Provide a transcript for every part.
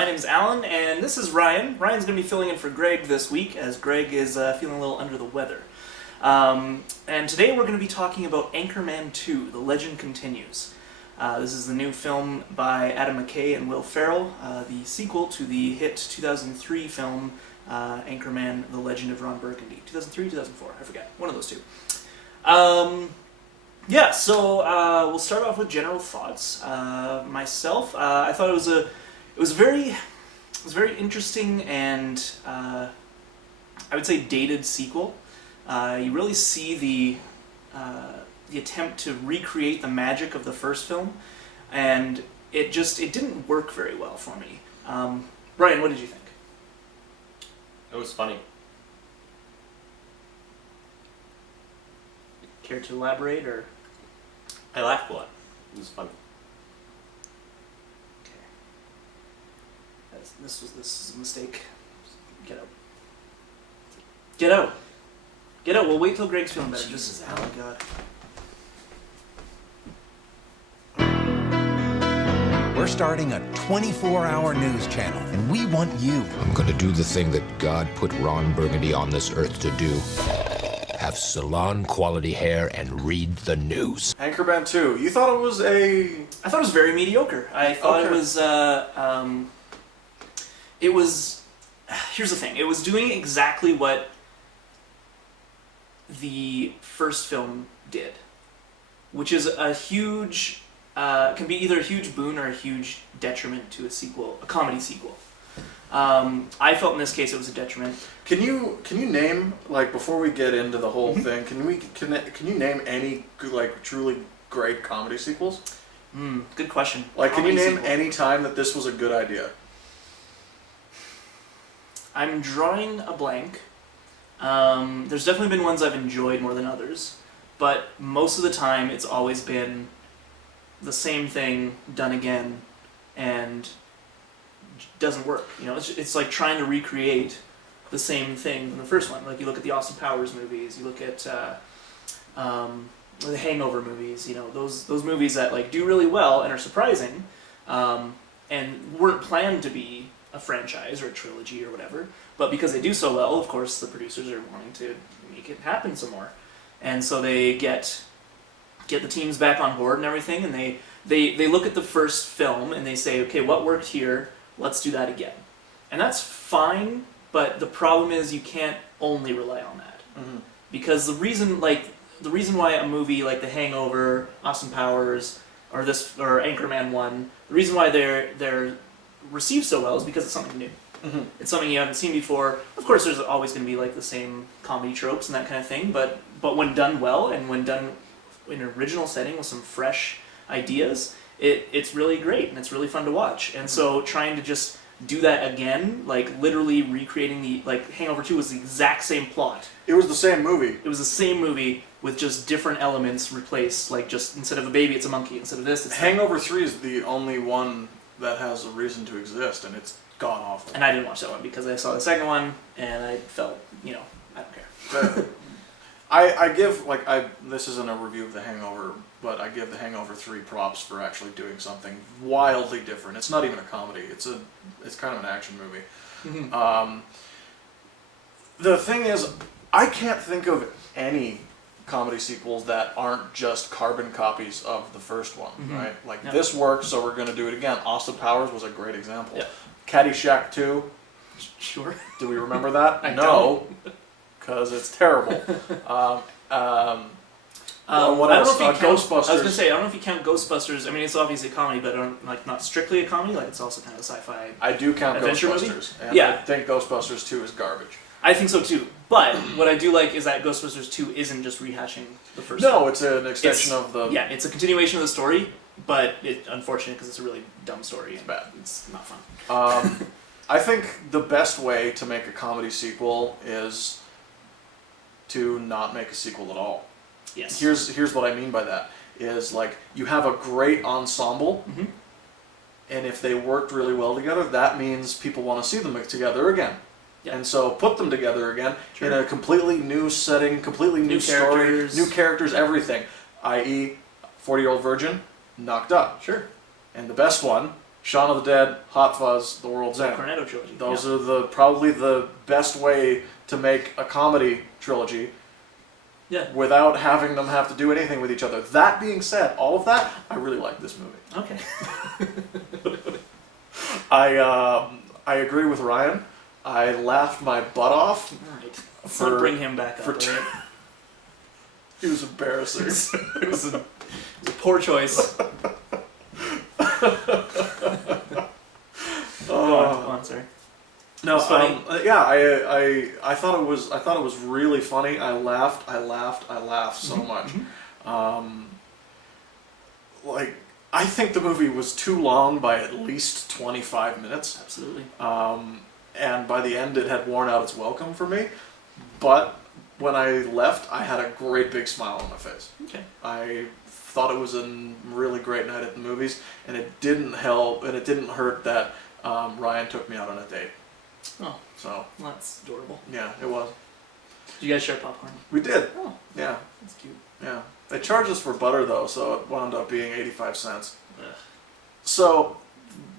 My name is Alan, and this is Ryan. Ryan's going to be filling in for Greg this week, as Greg is feeling a little under the weather. And today we're going to be talking about Anchorman 2, The Legend Continues. This is the new film by Adam McKay and Will Ferrell, the sequel to the hit 2003 film Anchorman, The Legend of Ron Burgundy. 2003, 2004, I forget. One of those two. We'll start off with general thoughts. Myself, I thought it was a very interesting and I would say dated sequel. You really see the attempt to recreate the magic of the first film, and it didn't work very well for me. Brian, what did you think? It was funny. Care to elaborate, or? I laughed a lot. It was funny. Okay. This is a mistake. Get out. Get out. Get out. We'll wait till Greg's feeling better. Jesus, oh my God. We're starting a 24-hour news channel, and we want you. I'm gonna do the thing that God put Ron Burgundy on this earth to do. Have salon-quality hair and read the news. Anchorman 2. You thought it was I thought it was very mediocre. I thought it was... Here's the thing. It was doing exactly what the first film did, which is a huge... can be either a huge boon or a huge detriment to a comedy sequel. I felt in this case it was a detriment. Can you name, like, before we get into the whole thing, can you name any truly great comedy sequels? Good question. Like, comedy can you name sequel. any time that this was a good idea? I'm drawing a blank. There's definitely been ones I've enjoyed more than others, but most of the time it's always been the same thing done again, and doesn't work. You know, it's like trying to recreate the same thing in the first one. Like, you look at the Austin Powers movies, you look at the Hangover movies. You know, those movies that like do really well and are surprising, and weren't planned to be a franchise or a trilogy or whatever. But because they do so well, of course, the producers are wanting to make it happen some more, and so they get the teams back on board and everything, and they look at the first film and they say, okay, what worked here? Let's do that again. And that's fine, but the problem is you can't only rely on that. Mm-hmm. Because the reason why a movie like The Hangover, Austin Powers, or Anchorman 1, the reason why they're received so well is because it's something new. Mm-hmm. It's something you haven't seen before. Of course, there's always going to be like the same comedy tropes and that kind of thing, but when done well and when done in an original setting with some fresh ideas, it's really great and it's really fun to watch. And so trying to just do that again, like literally recreating Hangover 2 was the exact same plot. It was the same movie. It was the same movie with just different elements replaced. Like, just instead of a baby, it's a monkey. Instead of this, it's Hangover 3 is the only one that has a reason to exist, and it's god awful. And I didn't watch that one because I saw the second one and I felt, I don't care. This isn't a review of The Hangover, but I give The Hangover 3 props for actually doing something wildly different. It's not even a comedy. It's kind of an action movie. Mm-hmm. The thing is, I can't think of any comedy sequels that aren't just carbon copies of the first one, right? Like, this works, so we're going to do it again. Austin Powers was a great example. Yeah. Caddyshack 2. Sure. Do we remember that? I No. don't. Because it's terrible. What else? I don't know if you count, Ghostbusters. I was going to say, I don't know if you count Ghostbusters. I mean, it's obviously a comedy, but not strictly a comedy. Like, it's also kind of a sci-fi. I do count adventure Ghostbusters. movie? And Yeah. I think Ghostbusters 2 is garbage. I think so too. But what I do like is that Ghostbusters 2 isn't just rehashing the first one. No, it's an extension of the... Yeah, it's a continuation of the story, but it's unfortunate because it's a really dumb story. It's bad. It's not fun. I think the best way to make a comedy sequel is to not make a sequel at all. Yes. Here's what I mean by that. Is, like, you have a great ensemble, and if they worked really well together, that means people want to see them together again. Yeah. And so put them together again in a completely new setting, completely new story, new characters, everything. I.e., 40-Year-Old Virgin, knocked up. Sure. And the best one, Shaun of the Dead, Hot Fuzz, The World's End. Cornetto trilogy. Those are probably the best way to make a comedy trilogy. Yeah. Without having them have to do anything with each other. That being said, all of that, I really like this movie. Okay. I agree with Ryan. I laughed my butt off. Alright. Let's not bring him back up. Right? He was embarrassing. It was a poor choice. Go on, sorry. No, it's funny. Yeah, I thought it was really funny. I laughed so much. Like, I think the movie was too long by at least 25 minutes. Absolutely. And by the end, it had worn out its welcome for me. But when I left, I had a great big smile on my face. Okay. I thought it was a really great night at the movies, and it didn't help, and it didn't hurt that Ryan took me out on a date. Oh, So, well, that's adorable. yeah, it was. Did you guys share popcorn? We did. Oh, Yeah, that's cute. yeah. They charged us for butter, though, so it wound up being 85 cents. Ugh. So,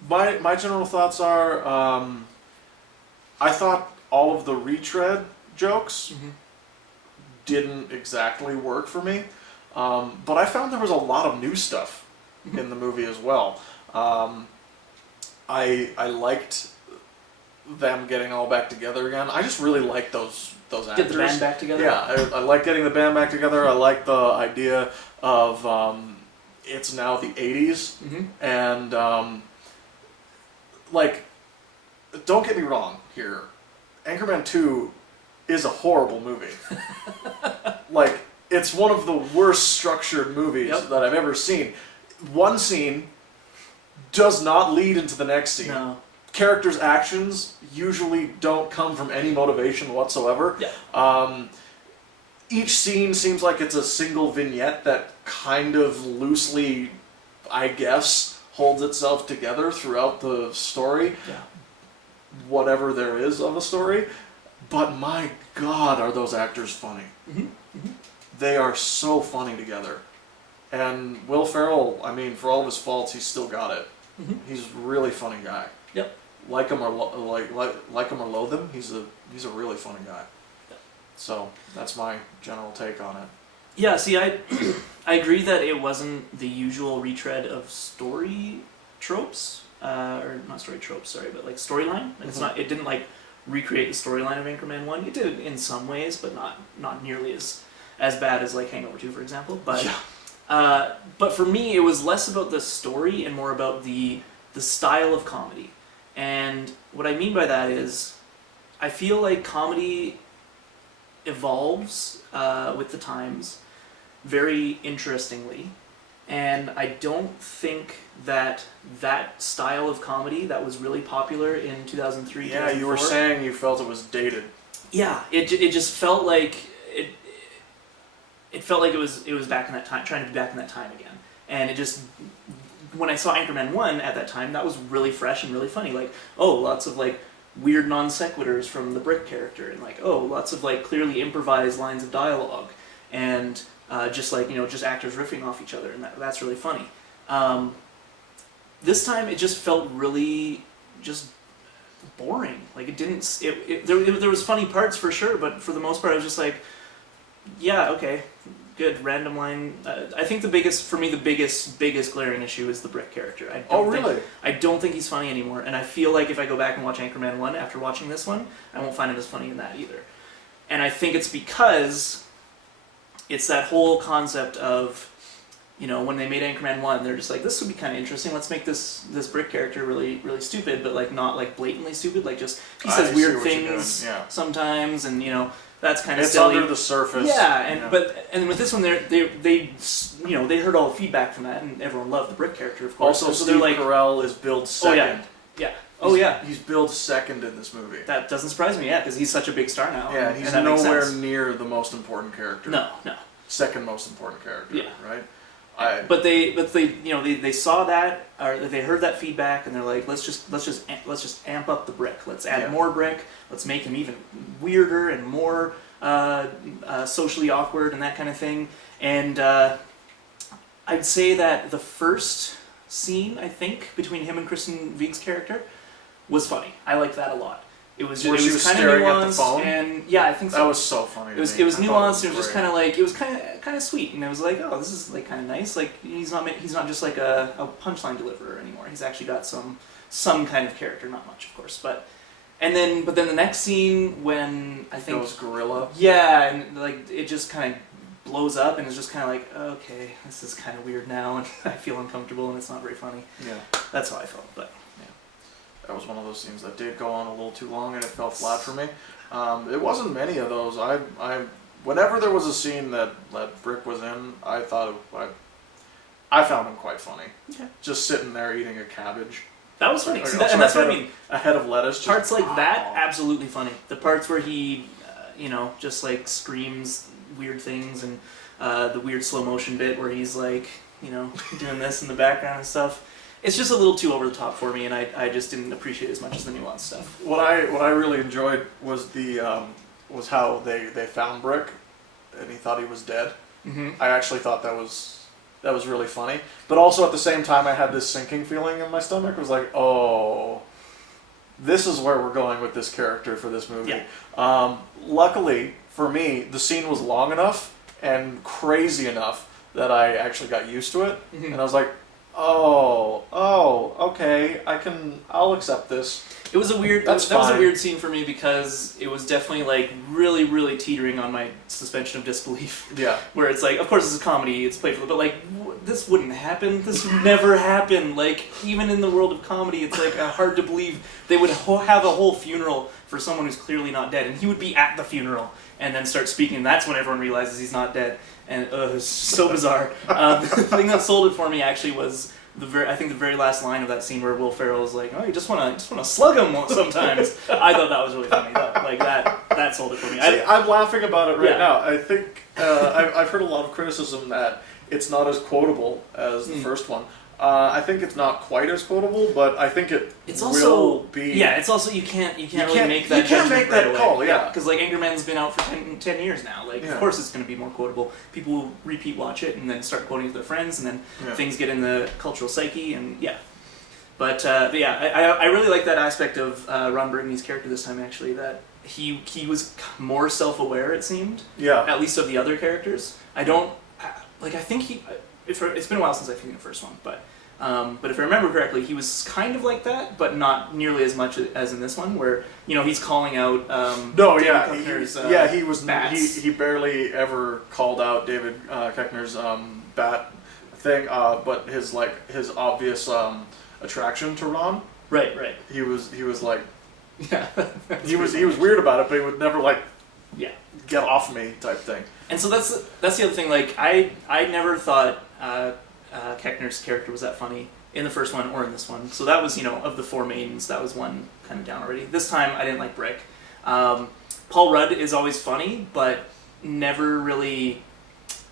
my general thoughts are, I thought all of the retread jokes didn't exactly work for me, but I found there was a lot of new stuff in the movie as well. I liked them getting all back together again. I just really like those actors. Get the band back together? Yeah, I like getting the band back together. I like the idea of it's now the 80s, and like, don't get me wrong here, Anchorman 2 is a horrible movie. Like, it's one of the worst structured movies that I've ever seen. One scene does not lead into the next scene. No. Characters' actions usually don't come from any motivation whatsoever. Yeah. Each scene seems like it's a single vignette that kind of loosely, I guess, holds itself together throughout the story. Yeah. Whatever there is of a story. But my God, are those actors funny. They are so funny together. And Will Ferrell, I mean, for all of his faults, he's still got it. He's a really funny guy. Yep. Like him or like him or loathe him, he's a really funny guy. Yep. So that's my general take on it. Yeah, see, I agree that it wasn't the usual retread of story tropes, or not story tropes, sorry, but like storyline. It's not. It didn't like recreate the storyline of Anchorman 1. It did it in some ways, but not nearly as bad as like Hangover 2, for example. But but for me, it was less about the story and more about the style of comedy. And what I mean by that is, I feel like comedy evolves with the times very interestingly, and I don't think that style of comedy that was really popular in 2003. Yeah, you were saying you felt it was dated. Yeah, it just felt like it felt like it was back in that time, trying to be back in that time again, and it just. When I saw Anchorman 1 at that time, that was really fresh and really funny. Like, oh, lots of like weird non sequiturs from the Brick character, and like, oh, lots of like clearly improvised lines of dialogue, and just like, just actors riffing off each other, and that's really funny. This time, it just felt really just boring. Like, it didn't. There was funny parts for sure, but for the most part, I was just like, yeah, okay. Good random line. I think the biggest glaring issue is the Brick character. I don't think he's funny anymore, and I feel like if I go back and watch Anchorman 1 after watching this one, I won't find him as funny in that either. And I think it's because it's that whole concept of, when they made Anchorman 1, they're just like, this would be kind of interesting. Let's make this Brick character really, really stupid, but like not like blatantly stupid. Like just he says weird things sometimes, and that's kind of silly. It's under the surface. Yeah, and with this one, they heard all the feedback from that, and everyone loved the Brick character, of course. Also, so Steve like, Carell is billed second. Oh yeah. He's billed second in this movie. That doesn't surprise me, because he's such a big star now. Yeah, he's nowhere near the most important character. No. Second most important character. Yeah. Right. But they saw that, or they heard that feedback, and they're like, let's just amp up the Brick. Let's add more Brick. Let's make him even weirder and more socially awkward and that kind of thing. And I'd say that the first scene, I think, between him and Kristen Wiig's character was funny. I liked that a lot. It was Where it she was was kind of staring at the nuanced, phone? and yeah, I think so. That was so funny. It was to me. I thought nuanced. It was just great. kind of like it was kind of sweet, and I was like, oh, this is like kind of nice. Like he's not just like a punchline deliverer anymore. He's actually got some kind of character, not much, of course, but then the next scene when I think Goes gorilla. yeah, and like it just kind of blows up, and it's just kind of like, okay, this is kind of weird now, and I feel uncomfortable, and it's not very funny. Yeah. That's how I felt, but. That was one of those scenes that did go on a little too long, and it fell flat for me. It wasn't many of those. Whenever there was a scene that Brick was in, I thought I found him quite funny. Okay. Just sitting there eating a cabbage. That was funny. Or, See, sorry, and that's what I mean. A head of lettuce. Just, Parts like that, absolutely funny. The parts where he, just like screams weird things, and the weird slow motion bit where he's like, doing this in the background and stuff. It's just a little too over the top for me, and I just didn't appreciate as much as the nuanced stuff. What I really enjoyed was was how they found Brick, and he thought he was dead. Mm-hmm. I actually thought that was really funny, but also at the same time I had this sinking feeling in my stomach. It was like, oh, this is where we're going with this character for this movie. Yeah. Luckily for me, the scene was long enough and crazy enough that I actually got used to it, Mm-hmm. and I was like, oh, okay, I'll accept this. It was a weird. That's that was a fine. weird scene for me because it was definitely like really, really teetering on my suspension of disbelief. Yeah. Where it's like, of course, it's a comedy, it's playful, but like, this wouldn't happen. This would never happen. Like, even in the world of comedy, it's like hard to believe they would have a whole funeral for someone who's clearly not dead, and he would be at the funeral and then start speaking. And that's when everyone realizes he's not dead, and it's so bizarre. The thing that sold it for me actually was the very last line of that scene where Will Ferrell is like, "Oh, you just want to slug him sometimes." I thought that was really funny. Like that sold it for me. See, I'm laughing about it right Yeah. now. I think I've heard a lot of criticism that it's not as quotable as the first one. I think it's not quite as quotable, but I think It's will also be. yeah. It's also you can't really can't- make you that can't judgment make that right away. call, yeah. Because like Anchorman's been out for 10 years now. Like Yeah. of course it's going to be more quotable. People will repeat watch it and then start quoting it to their friends, and then Yeah. things get in the cultural psyche, and yeah. But yeah, I really like that aspect of Ron Burgundy's character this time. Actually, that he was more self-aware. It seemed. Yeah. At least of the other characters. I think it's been a while since I've seen the first one, but if I remember correctly, he was kind of like that, but not nearly as much as in this one, where he's calling out. No, David yeah, Koechner's, he was. bats. He barely ever called out David Koechner's bat thing, but his obvious attraction to Ron. Right. He was like Yeah. he was weird about it, but he would never like Yeah. get off me type thing. And so that's the other thing. Like I never thought Koechner's character was that funny in the first one or in this one. So that was of the four mains, that was one kind of down already. This time I didn't like Brick. Paul Rudd is always funny, but never really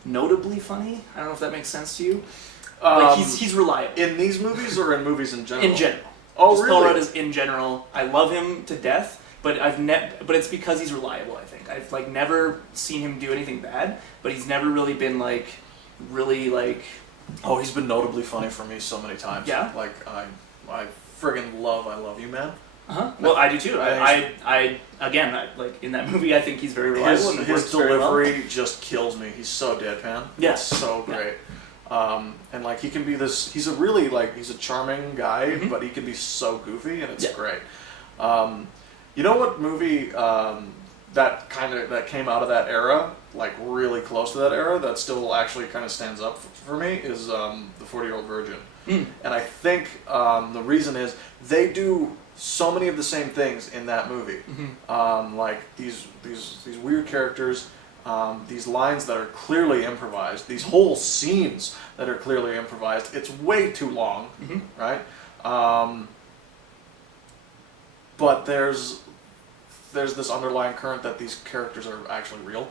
notably funny. I don't know if that makes sense to you. Like he's reliable In these movies or in movies in general? in general. Oh, Just really? Paul Rudd is in general. I love him to death, but but it's because he's reliable. I think I've never seen him do anything bad, but he's never really been really. Oh, he's been notably funny for me so many times. Yeah? Like I friggin' love I Love You, Man. Uh-huh. Well, I do too. I like in that movie, I think he's very reliable and it His works very well. delivery just kills me. He's so deadpan. Yeah. It's so Yeah. great. And like he can be this. He's a really he's a charming guy, Mhm. but he can be so goofy, and it's Yeah. great. You know what movie that came out of that era, like really close to that era, that still actually kind of stands up for me is The 40-Year-Old Virgin. Mm. And I think the reason is they do so many of the same things in that movie. Mhm. Like these weird characters, these lines that are clearly improvised, these whole scenes that are clearly improvised. It's way too long, Mhm. right? But there's this underlying current that these characters are actually real,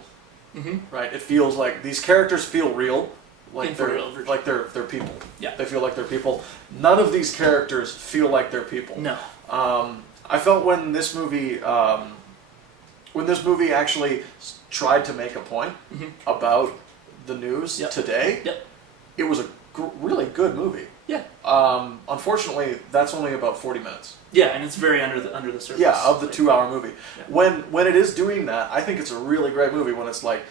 Mhm. right? It feels like these characters feel real, like In they're 40-Year-Old Virgin. like they're people. Yeah. They feel like they're people. None of these characters feel like they're people. No. I felt when this movie actually tried to make a point Mhm. about the news Yep. today, Yep. it was a really good movie. Yeah. Unfortunately, that's only about 40 minutes. Yeah, and it's very under the surface. Yeah, of the 2-hour movie. Yeah. When it is doing that, I think it's a really great movie. When it's like,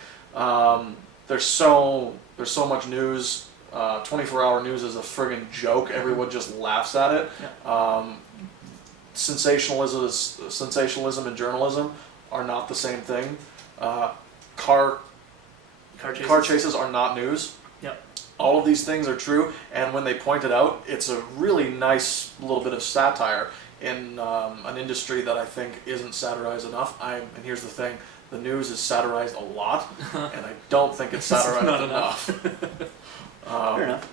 there's so much news. 24-hour news is a friggin' joke. Everyone just laughs at it. Yeah. Sensationalism and journalism are not the same thing. Car chases are not news. Yep. All of these things are true, and when they point it out, it's a really nice little bit of satire in an industry that I think isn't satirized enough. And here's the thing, the news is satirized a lot, and I don't think it's satirized not enough. Fair enough.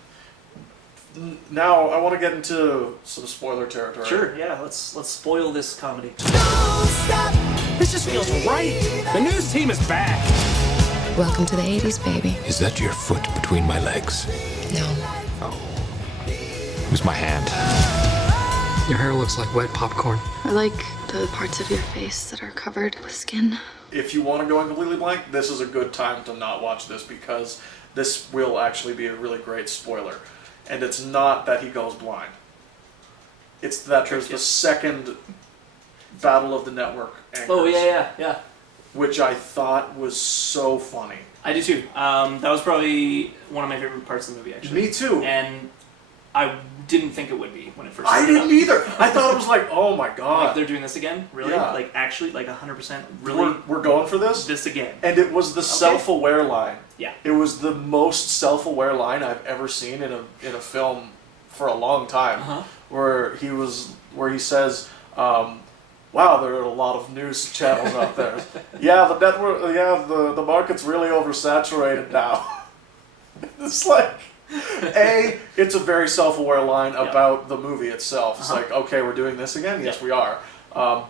Now, I want to get into some spoiler territory. Sure, yeah, let's spoil this comedy. This just feels right. The news team is back. Welcome to the 80s, baby. Is that your foot between my legs? No. It was my hand. Your hair looks like wet popcorn. I like the parts of your face that are covered with skin. If you want to go in completely blank, this is a good time to not watch this, because this will actually be a really great spoiler. And it's not that he goes blind. It's that there's the second Battle of the Network anchors. Oh, yeah. Which I thought was so funny. I do too. That was probably one of my favorite parts of the movie, actually. Me too. And I didn't think it would be when it first I started. didn't either. I thought it was like, oh my god. Like, they're doing this again? Really? Yeah. Like, actually, like 100%? Really? We're going for this? This again. And it was the self-aware line. Yeah. It was the most self-aware line I've ever seen in a film for a long time. Uh-huh. Where he says, wow, there are a lot of news channels out there. Yeah, the network. Yeah, the market's really oversaturated now. It's like, it's a very self-aware line about the movie itself. It's like, okay, we're doing this again. Yes, we are.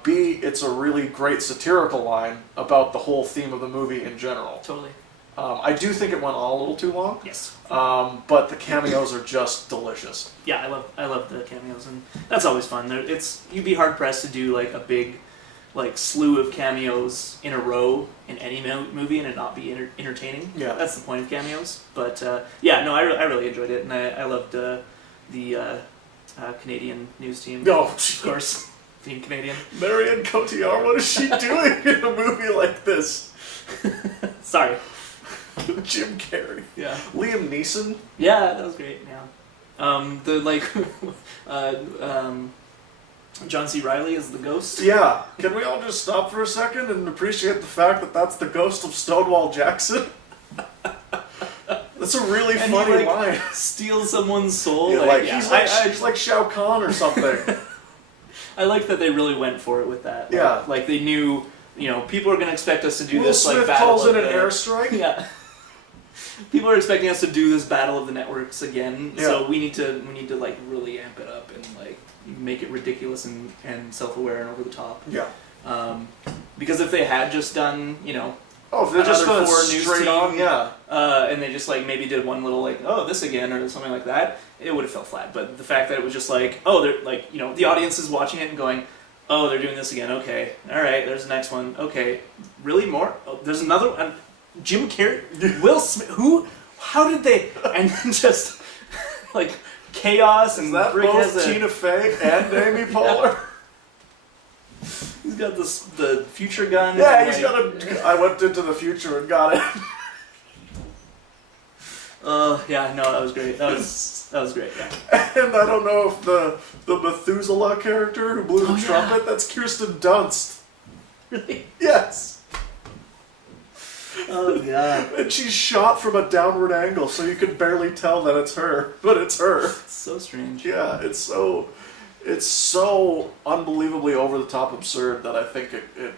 B, it's a really great satirical line about the whole theme of the movie in general. Totally. I do think it went on a little too long. Yes. But the cameos are just delicious. Yeah, I love the cameos, and that's always fun. You'd be hard pressed to do like a big, like slew of cameos in a row in any movie and it not be entertaining. Yeah, that's the point of cameos. But I really enjoyed it, and I loved the Canadian news team. Oh, of course, being Canadian. Marion Cotillard, what is she doing in a movie like this? Sorry. Jim Carrey. Yeah. Liam Neeson. Yeah, that was great. Yeah. John C. Reilly is the ghost. Yeah. Can we all just stop for a second and appreciate the fact that that's the ghost of Stonewall Jackson? That's a really funny line. Steals someone's soul. Yeah, he's like Shao Kahn or something. I like that they really went for it with that. Yeah. Like they knew, people are going to expect us to do Will this. Smith battle calls in of an airstrike. Yeah. People are expecting us to do this Battle of the Networks again, so we need to like really amp it up and like make it ridiculous and self-aware and over the top. Yeah. Because if they had just done, if they just done straight on, and they just like maybe did one little like, oh, this again or something like that, it would have felt flat. But the fact that it was just like, oh, they're like, the audience is watching it and going, oh, they're doing this again. Okay, all right, there's the next one. Okay, really more? Oh, there's another one. Jim Carrey, Will Smith. Who? How did they? And then just like chaos and that both Tina Fey and Amy Poehler. He's got the future gun. Yeah, he's got I went into the future and got it. Yeah, no, that was great. That was great. Yeah. And I don't know if the Methuselah character who blew the trumpet, that's Kirsten Dunst. Really? Yes. Oh god. And she's shot from a downward angle, so you can barely tell that it's her, but it's her. It's so strange. Yeah, it's so unbelievably over the top absurd that I think it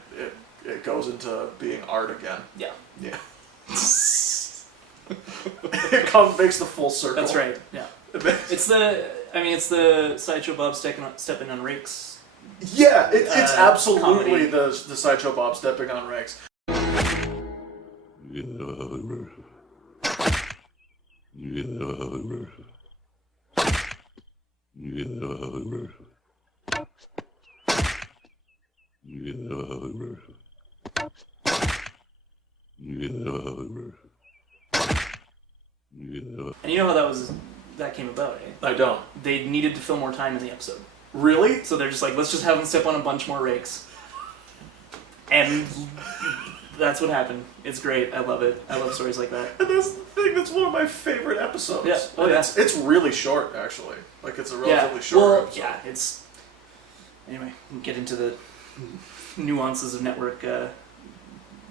goes into being art again. Yeah. Yeah. It makes the full circle. That's right. Yeah. It's the Sideshow Bob stepping on rakes. Yeah, it's absolutely comedy. the Sideshow Bob stepping on rakes. And you know how that was that came about, eh? I don't. They needed to fill more time in the episode. Really? So they're just like, let's just have them step on a bunch more rakes. And that's what happened. It's great. I love it. I love stories like that. And that's the thing. That's one of my favorite episodes. Yeah. Oh, And yeah. It's really short, actually. Like, it's a relatively short Well, episode. yeah, it's... Anyway, we'll get into the nuances of network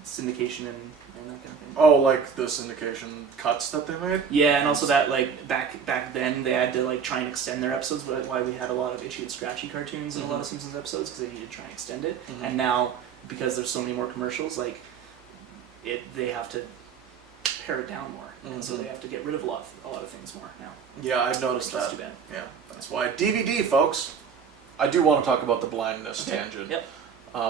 syndication and that kind of thing. Oh, like the syndication cuts that they made? Yeah, and also that, like, back then, they had to, like, try and extend their episodes, why we had a lot of itchy and scratchy cartoons in a lot of Simpsons episodes, because they needed to try and extend it. And now, because there's so many more commercials, like, they have to pare it down more, and so they have to get rid of a lot of things more now. Yeah, I've noticed Which is that. too bad. Yeah, that's why. DVD, folks. I do want to talk about the blindness Okay. tangent Yep.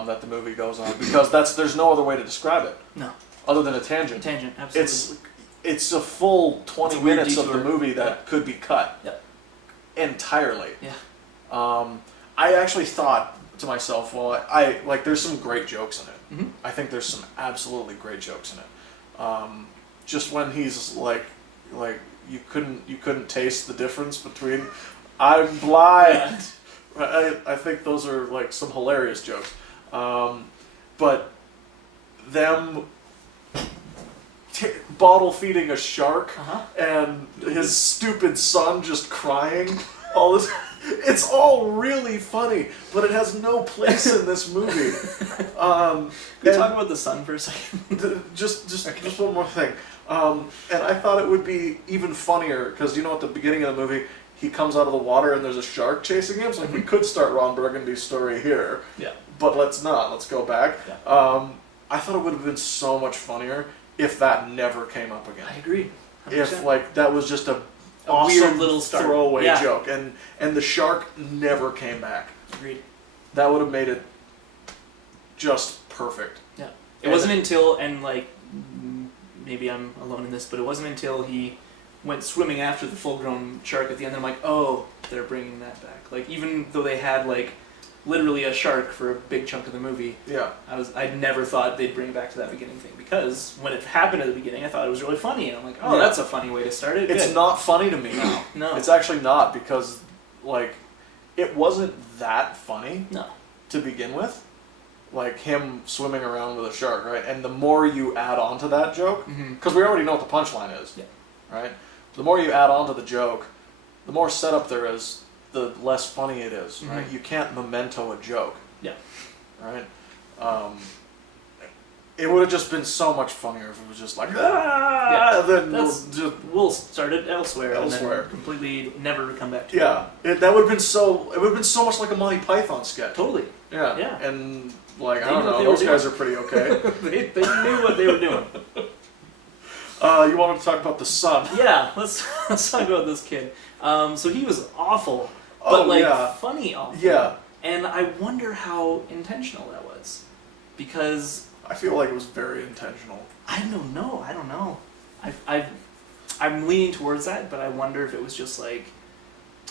that the movie goes on, because there's no other way to describe it No. other than a tangent. Tangent, absolutely. It's a full 20 It's a weird minutes of the detour. movie that could be cut Yep. entirely. Yeah. I actually thought to myself, well, I like there's some great jokes in it. Mhm. I think there's some absolutely great jokes in it. Just when he's like you couldn't taste the difference between I'm blind. I think those are like some hilarious jokes. But them bottle feeding a shark and his stupid son just crying all the time. It's all really funny, but it has no place in this movie. Can we talk about the sun for a second? Just one more thing. And I thought it would be even funnier because at the beginning of the movie he comes out of the water and there's a shark chasing him. So we could start Ron Burgundy's story here. Yeah. But let's not. Let's go back. Yeah. I thought it would have been so much funnier if that never came up again. I agree. 100%. If that was just a weird awesome little start. throwaway Yeah. joke and the shark never came back. Agreed. That would have made it just perfect. Yeah. It wasn't until, and like, maybe I'm alone in this, but it wasn't until he went swimming after the full-grown shark at the end that I'm like, oh, they're bringing that back. Like, even though they had, like, literally a shark for a big chunk of the movie, Yeah. I never thought they'd bring it back to that beginning thing, because when it happened at the beginning, I thought it was really funny, and I'm like, oh, Yeah. that's a funny way to start it. It's Good. not funny to me now. No. It's actually not, because, it wasn't that funny No. to begin with. Like, him swimming around with a shark, right? And the more you add on to that joke, because we already know what the punchline is, Yeah. right? The more you add on to the joke, the more setup there is, the less funny it is, right? You can't memento a joke, Yeah. right? It would have just been so much funnier if it was just like, Yeah. then We'll start it elsewhere. Elsewhere. And then completely never come back to yeah, that would have been so. It would have been so much like a Monty Python sketch. Totally. Yeah. Yeah. And I They don't knew what know, they were those guys doing. are pretty okay. they knew what they were doing. You wanted to talk about the sun? Yeah, let's talk about this kid. So he was awful, but Oh, yeah. funny awful. Yeah. And I wonder how intentional that was, because I feel like it was very intentional. I don't know. I'm leaning towards that, but I wonder if it was just like,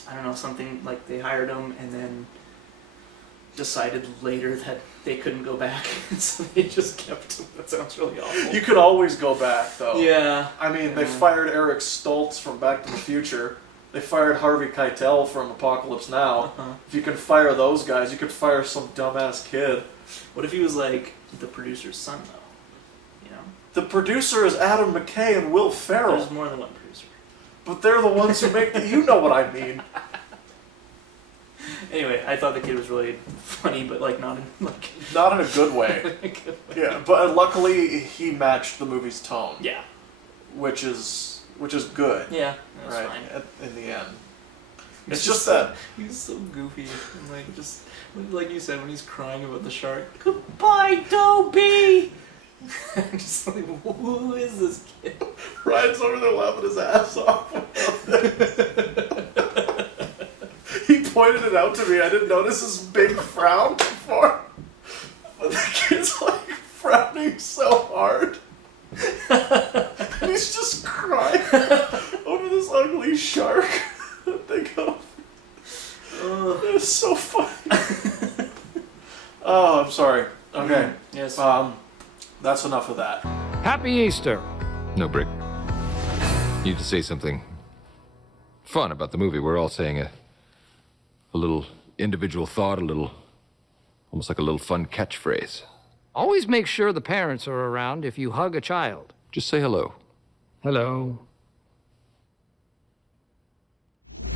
I don't know, something like they hired him and then decided later that they couldn't go back, so they just kept him. That sounds really awful. You could always go back, though. Yeah. I mean, they fired Eric Stoltz from Back to the Future. They fired Harvey Keitel from Apocalypse Now. If you can fire those guys, you could fire some dumbass kid. What if he was like the producer's son, though? You know? The producer is Adam McKay and Will Ferrell. There's more than one producer. But they're the ones who make the... You know what I mean. Anyway, I thought the kid was really funny, but not in Not in a good way. a good way. Yeah, but luckily he matched the movie's tone. Yeah. Which is good. Yeah, that was Right, fine. in the end. It's It's just that... He's so goofy. And just like you said, when he's crying about the shark, goodbye, Toby! Just like, who is this kid? Ryan's over there laughing his ass off. He pointed it out to me. I didn't notice his big frown before. But the kid's like frowning so hard. And he's just crying over this ugly shark that they go. It's so funny. Oh, I'm sorry. Okay. Yes. That's enough of that. Happy Easter. No, Brick. You need to say something fun about the movie. We're all saying a little individual thought, almost like a little fun catchphrase. Always make sure the parents are around if you hug a child. Just say hello. Hello.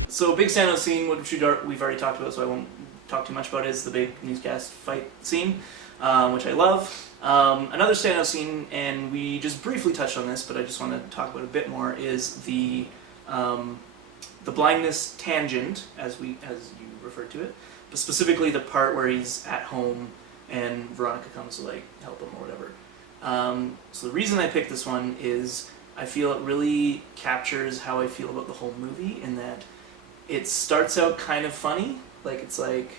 So, big standout scene, which we've already talked about, so I won't talk too much about it, is the big newscast fight scene, which I love. Another standout scene, and we just briefly touched on this, but I just want to talk about it a bit more, is the blindness tangent, as you referred to it, but specifically the part where he's at home and Veronica comes to like help him or whatever. So the reason I picked this one is I feel it really captures how I feel about the whole movie, in that it starts out kind of funny, like it's like,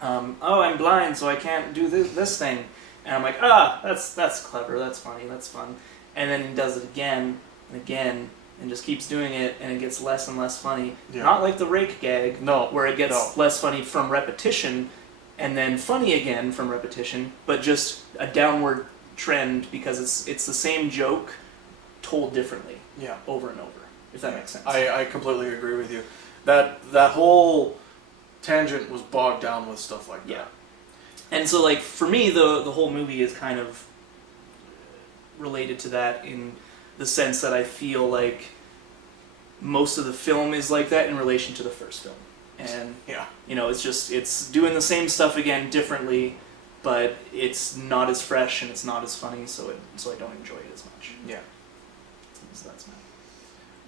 oh, I'm blind, so I can't do this thing, and I'm like, that's clever, that's funny, that's fun, and then he does it again and again, and just keeps doing it, and it gets less and less funny. Yeah. Not like the rake gag, where it gets less funny from repetition, and then funny again from repetition, but just a downward trend because it's the same joke told differently, over and over. If that makes sense. I completely agree with you. That whole tangent was bogged down with stuff like that. Yeah. And so, like, for me, the whole movie is kind of related to that in the sense that I feel like most of the film is like that in relation to the first film. And, you know, it's doing the same stuff again differently, but it's not as fresh and it's not as funny, so I don't enjoy it as much. Yeah. So that's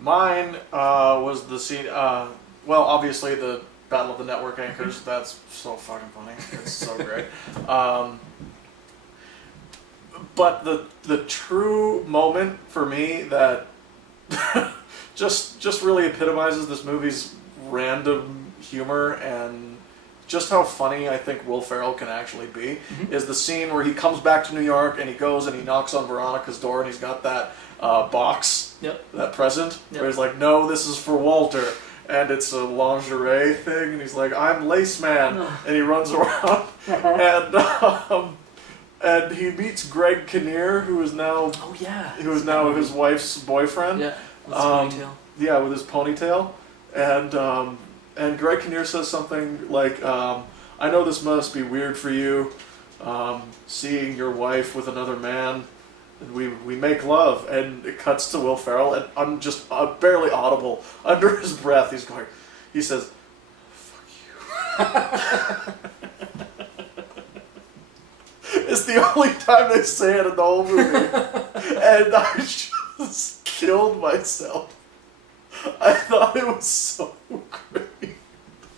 mine was the scene, well, obviously the Battle of the Network Anchors. That's so fucking funny. It's so great. But the true moment for me that just really epitomizes this movie's random humor and just how funny I think Will Ferrell can actually be is the scene where he comes back to New York and he goes and he knocks on Veronica's door and he's got that box, that present, where he's like, no, this is for Walter. And it's a lingerie thing, and he's like, I'm Lace Man, and he runs around, and he meets Greg Kinnear, who is now his wife's boyfriend. Yeah, with his ponytail. Yeah, with his ponytail, and Greg Kinnear says something like, I know this must be weird for you, seeing your wife with another man. And we make love, and it cuts to Will Ferrell, and I'm just barely audible under his breath. He says, "Fuck you." It's the only time they say it in the whole movie, and I just killed myself. I thought it was so great.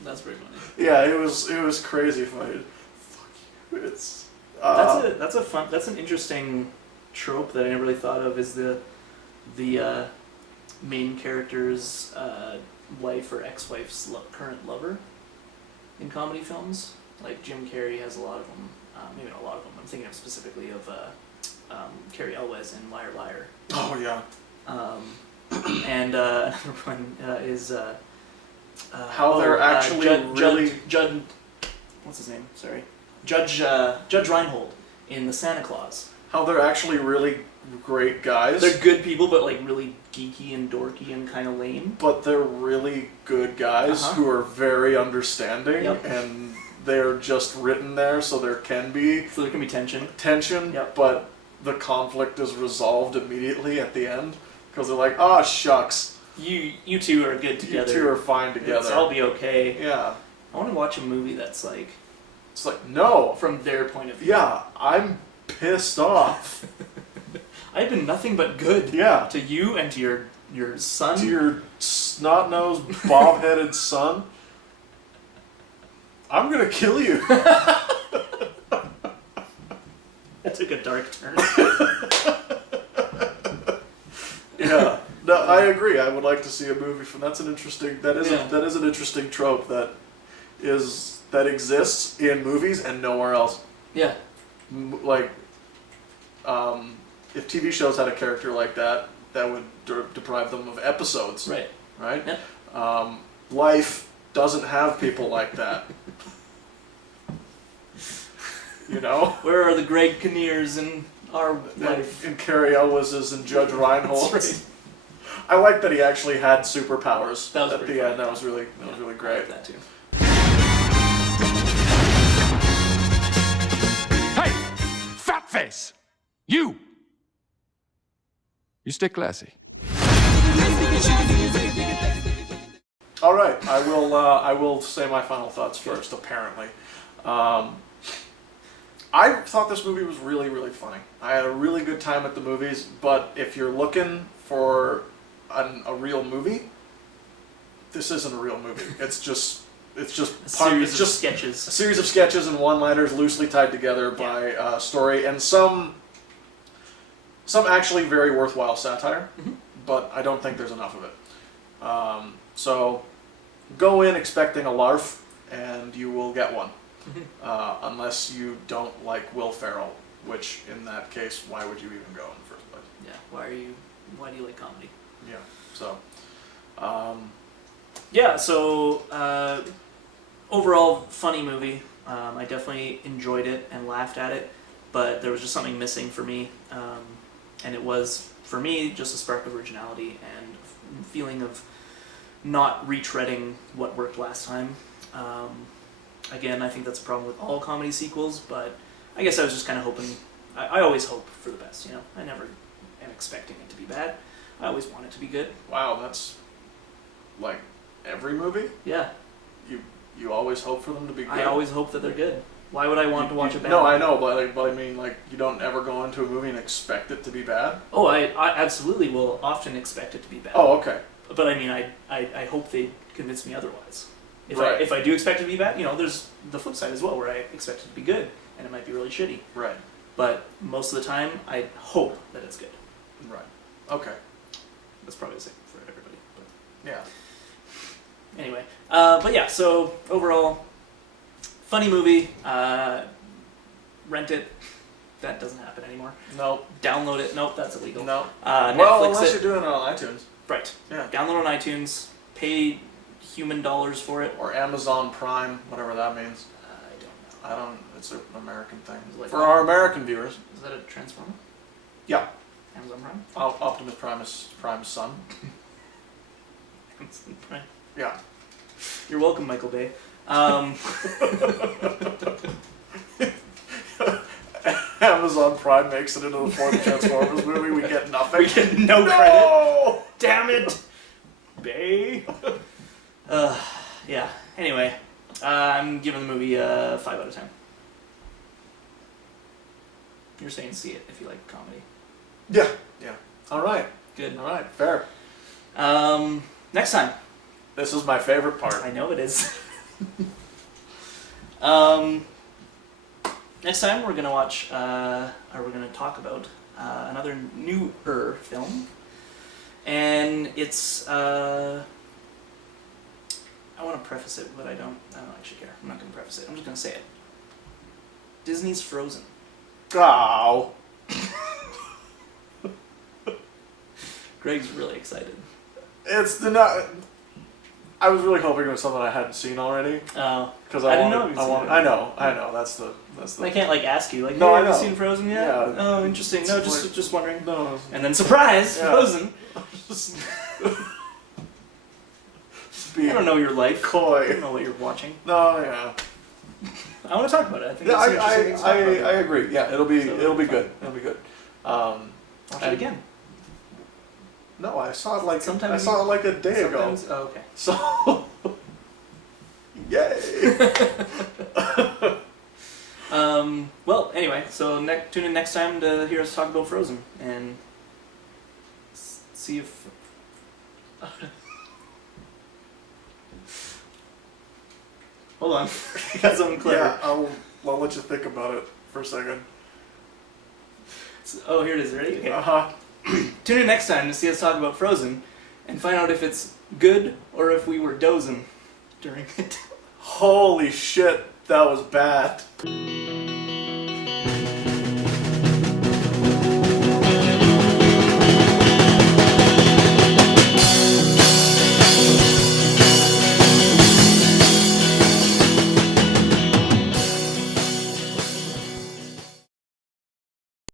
That's pretty funny. Yeah, it was crazy funny. Fuck you. It's that's an interesting trope that I never really thought of, is the main character's wife or ex-wife's current lover in comedy films. Like Jim Carrey has a lot of them. Maybe not a lot of them. I'm thinking of specifically of Carrie Elwes in Liar Liar. Oh yeah. And another one is how they're actually Judd. What's his name? Sorry, Judge Reinhold in The Santa Claus. How they're actually really great guys. They're good people, but like really geeky and dorky and kind of lame. But they're really good guys who are very understanding, and they're just written there so there can be tension. But the conflict is resolved immediately at the end because they're like, "Oh shucks, you two are good together. You two are fine together. I'll be okay." Yeah. I want to watch a movie that's like, it's like, no, from their point of view. Yeah, I'm pissed off. I've been nothing but good. Yeah. To you and to your son. To your snot-nosed, bob-headed son. I'm gonna kill you. That took a dark turn. Yeah. No, I agree. I would like to see a movie from. That is an interesting trope that exists in movies and nowhere else. Yeah. Like, if TV shows had a character like that, that would deprive them of episodes. Right. Right? Yeah. Life doesn't have people like that. You know? Where are the Greg Kinnears in our life? And Carrie Elwes's and Judge Reinhold. That's right. I like that he actually had superpowers That was at pretty the funny. end. That was really I great. like that too. Hey, fat face! You stay classy. All right, I will say my final thoughts first. Apparently, I thought this movie was really, really funny. I had a really good time at the movies. But if you're looking for a real movie, this isn't a real movie. It's just Series of sketches. A series of sketches and one-liners loosely tied together by story and some actually very worthwhile satire. Mm-hmm. But I don't think there's enough of it. So go in expecting a larf, and you will get one. Unless you don't like Will Ferrell, which in that case, why would you even go in the first place? Yeah. Why do you like comedy? Yeah. So. Yeah. So overall, funny movie. I definitely enjoyed it and laughed at it, but there was just something missing for me, and it was for me just a spark of originality and feeling of not retreading what worked last time. Again, I think that's a problem with all comedy sequels, but I guess I was just kind of hoping. I always hope for the best, you know. I never am expecting it to be bad. I always want it to be good. Wow, that's like every movie. Yeah, You always hope for them to be good. I always hope that they're good. Why would I want to watch a bad? No, I know, but I mean, like, you don't ever go into a movie and expect it to be bad. Oh, I absolutely will often expect it to be bad. Oh, okay. But I mean, I hope they convince me otherwise. Right. If I do expect it to be bad, you know, there's the flip side as well, where I expect it to be good, and it might be really shitty. Right. But most of the time, I hope that it's good. Right. Okay. That's probably the same for everybody. But Yeah. anyway, but yeah. So overall, funny movie. Rent it. That doesn't happen anymore. No. Download it. Nope, that's illegal. No. Netflix Well, unless it. you're doing it on iTunes. Right. Yeah. Download on iTunes. Pay human dollars for it. Or Amazon Prime, whatever that means. I don't know. It's an American thing. Like For our American viewers. Is that a Transformer? Yeah. Amazon Prime? Optimus Prime's son. Amazon Prime. Yeah. You're welcome, Michael Bay. Amazon Prime makes it into the fourth Transformers movie. We get nothing. We get no credit. Damn it, Bay. Yeah. Anyway, I'm giving the movie a 5 out of 10. You're saying see it if you like comedy. Yeah. Yeah. All right. Good. All right. Fair. Next time. This is my favorite part. I know it is. Next time we're gonna watch, or we're gonna talk about another newer film, and it's. I want to preface it, but I don't actually care. I'm not gonna preface it. I'm just gonna say it. Disney's Frozen. Oh. Greg's really excited. It's the. I was really hoping it was something I hadn't seen already. Oh. Because I didn't know you'd seen it. I know. That's the. I can't ask you No, I have you know. seen Frozen yet? Yeah. Oh, interesting. No, It's just wondering. No. And then surprise, Yeah. Frozen. Just I don't know your life. coy. I don't know what you're watching. No, yeah. I want to talk about it. I think Yeah, it's interesting to talk about. I agree. Yeah, it'll be So, good. fine. It'll be good. Watch it and- again. No, I saw it like Sometimes I saw it like a day ago. Sometimes- Oh, okay. So, yay! Well, anyway, so tune in next time to hear us talk about Frozen and see if. Hold on, I got something clever. Yeah, I'll let you think about it for a second. Oh, here it is. Ready? Okay. Uh huh. Tune in next time to see us talk about Frozen and find out if it's good or if we were dozing during it. Holy shit, that was bad.